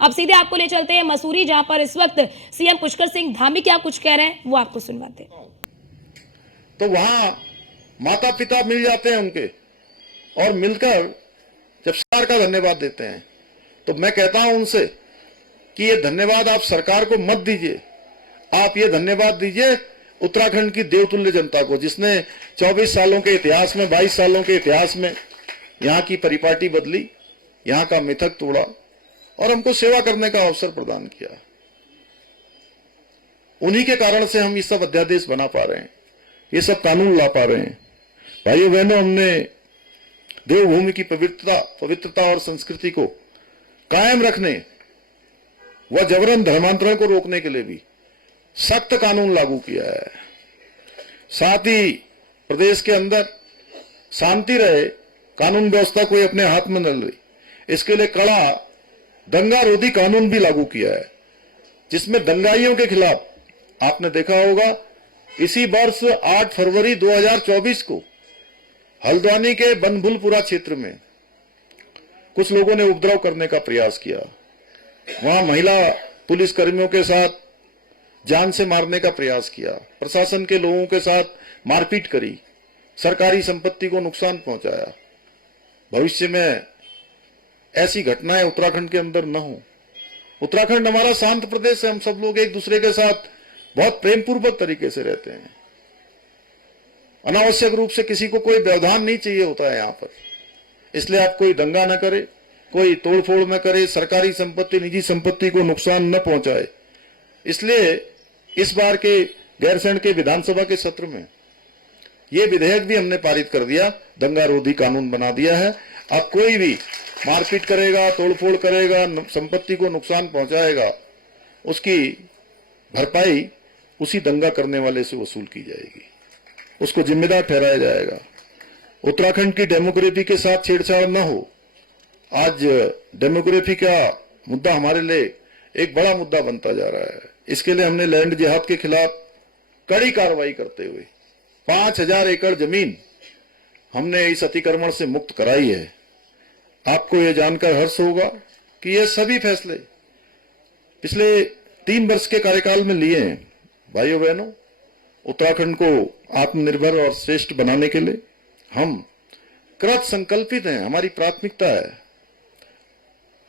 अब सीधे आपको ले चलते हैं मसूरी, जहां पर इस वक्त सीएम पुष्कर सिंह धामी क्या कुछ कह रहे हैं वो आपको सुनवाते हैं। तो वहां माता पिता मिल जाते हैं उनके, और मिलकर जब सरकार का धन्यवाद देते हैं, तो मैं कहता हूं उनसे कि ये धन्यवाद आप सरकार को मत दीजिए, आप ये धन्यवाद दीजिए उत्तराखंड की देवतुल्य जनता को, जिसने 24 सालों के इतिहास में, 22 सालों के इतिहास में यहाँ की परिपाटी बदली, यहाँ का मिथक तोड़ा और हमको सेवा करने का अवसर प्रदान किया। उन्हीं के कारण से हम ये सब अध्यादेश बना पा रहे हैं, ये सब कानून ला पा रहे हैं। भाइयों बहनों, हमने देवभूमि की पवित्रता और संस्कृति को कायम रखने व जबरन धर्मांतरण को रोकने के लिए भी सख्त कानून लागू किया है। साथ ही प्रदेश के अंदर शांति रहे, कानून व्यवस्था कोई अपने हाथ में न ले, इसके लिए कड़ा दंगा रोधी कानून भी लागू किया है, जिसमें दंगाइयों के खिलाफ आपने देखा होगा इसी वर्ष 8 फरवरी 2024 को हल्द्वानी के बनभुलपुरा क्षेत्र में कुछ लोगों ने उपद्रव करने का प्रयास किया। वहां महिला पुलिस कर्मियों के साथ जान से मारने का प्रयास किया, प्रशासन के लोगों के साथ मारपीट करी, सरकारी संपत्ति को नुकसान पहुंचाया। भविष्य में ऐसी घटनाएं उत्तराखंड के अंदर न हो। उत्तराखंड हमारा शांत प्रदेश है, हम सब लोग एक दूसरे के साथ बहुत प्रेम पूर्वक तरीके से रहते हैं। अनावश्यक रूप से किसी को कोई व्यवधान नहीं चाहिए होता है यहाँ पर, इसलिए आप कोई दंगा न करे, कोई तोड़फोड़ न करे, सरकारी संपत्ति, निजी संपत्ति को नुकसान न पहुंचाए। इसलिए इस बार के गैरसैंण के विधानसभा के सत्र में यह विधेयक भी हमने पारित कर दिया, दंगा रोधी कानून बना दिया है। अब कोई भी मारपीट करेगा, तोड़फोड़ करेगा, संपत्ति को नुकसान पहुंचाएगा, उसकी भरपाई उसी दंगा करने वाले से वसूल की जाएगी, उसको जिम्मेदार ठहराया जाएगा। उत्तराखंड की डेमोग्राफी के साथ छेड़छाड़ न हो। आज डेमोग्राफी का मुद्दा हमारे लिए एक बड़ा मुद्दा बनता जा रहा है। इसके लिए हमने लैंड जिहाद के खिलाफ कड़ी कार्रवाई करते हुए 5000 एकड़ जमीन हमने इस अतिक्रमण से मुक्त कराई है। आपको यह जानकर हर्ष होगा कि ये सभी फैसले पिछले 3 वर्ष के कार्यकाल में लिए हैं। भाइयों बहनों, उत्तराखंड को आत्मनिर्भर और श्रेष्ठ बनाने के लिए हम कृत संकल्पित हैं, हमारी प्राथमिकता है।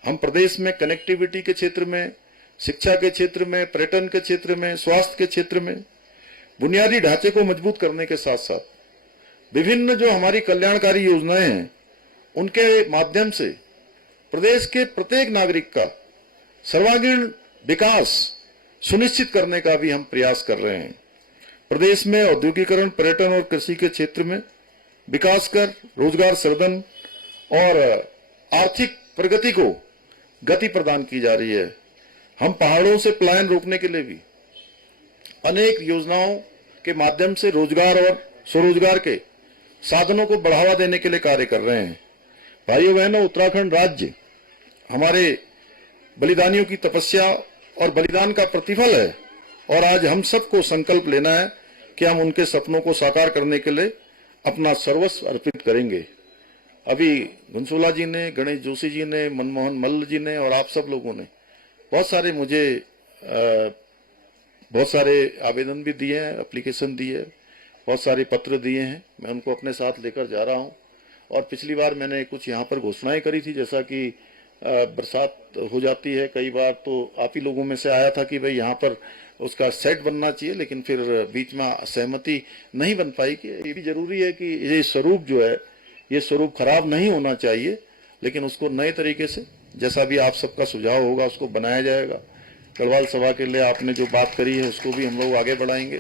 हम प्रदेश में कनेक्टिविटी के क्षेत्र में, शिक्षा के क्षेत्र में, पर्यटन के क्षेत्र में, स्वास्थ्य के क्षेत्र में बुनियादी ढांचे को मजबूत करने के साथ साथ विभिन्न जो हमारी कल्याणकारी योजनाएं हैं, उनके माध्यम से प्रदेश के प्रत्येक नागरिक का सर्वांगीण विकास सुनिश्चित करने का भी हम प्रयास कर रहे हैं। प्रदेश में औद्योगिकरण, पर्यटन और कृषि के क्षेत्र में विकास कर रोजगार सृजन और आर्थिक प्रगति को गति प्रदान की जा रही है। हम पहाड़ों से पलायन रोकने के लिए भी अनेक योजनाओं के माध्यम से रोजगार और स्वरोजगार के साधनों को बढ़ावा देने के लिए कार्य कर रहे हैं। भाइयों बहनों, उत्तराखंड राज्य हमारे बलिदानियों की तपस्या और बलिदान का प्रतिफल है, और आज हम सबको संकल्प लेना है कि हम उनके सपनों को साकार करने के लिए अपना सर्वस्व अर्पित करेंगे। अभी घनसोला जी ने, गणेश जोशी जी ने, मनमोहन मल्ल जी ने और आप सब लोगों ने बहुत सारे मुझे बहुत सारे आवेदन भी दिए हैं, एप्लीकेशन दी है, बहुत सारे पत्र दिए हैं। मैं उनको अपने साथ लेकर जा रहा हूं। और पिछली बार मैंने कुछ यहाँ पर घोषणाएं करी थी, जैसा कि बरसात हो जाती है कई बार, तो आप ही लोगों में से आया था कि भाई यहाँ पर उसका सेट बनना चाहिए, लेकिन फिर बीच में सहमति नहीं बन पाई। कि ये भी जरूरी है कि ये स्वरूप जो है, ये स्वरूप खराब नहीं होना चाहिए, लेकिन उसको नए तरीके से, जैसा भी आप सबका सुझाव होगा, उसको बनाया जाएगा। गढ़वाल सभा के लिए आपने जो बात करी है उसको भी हम लोग आगे बढ़ाएंगे।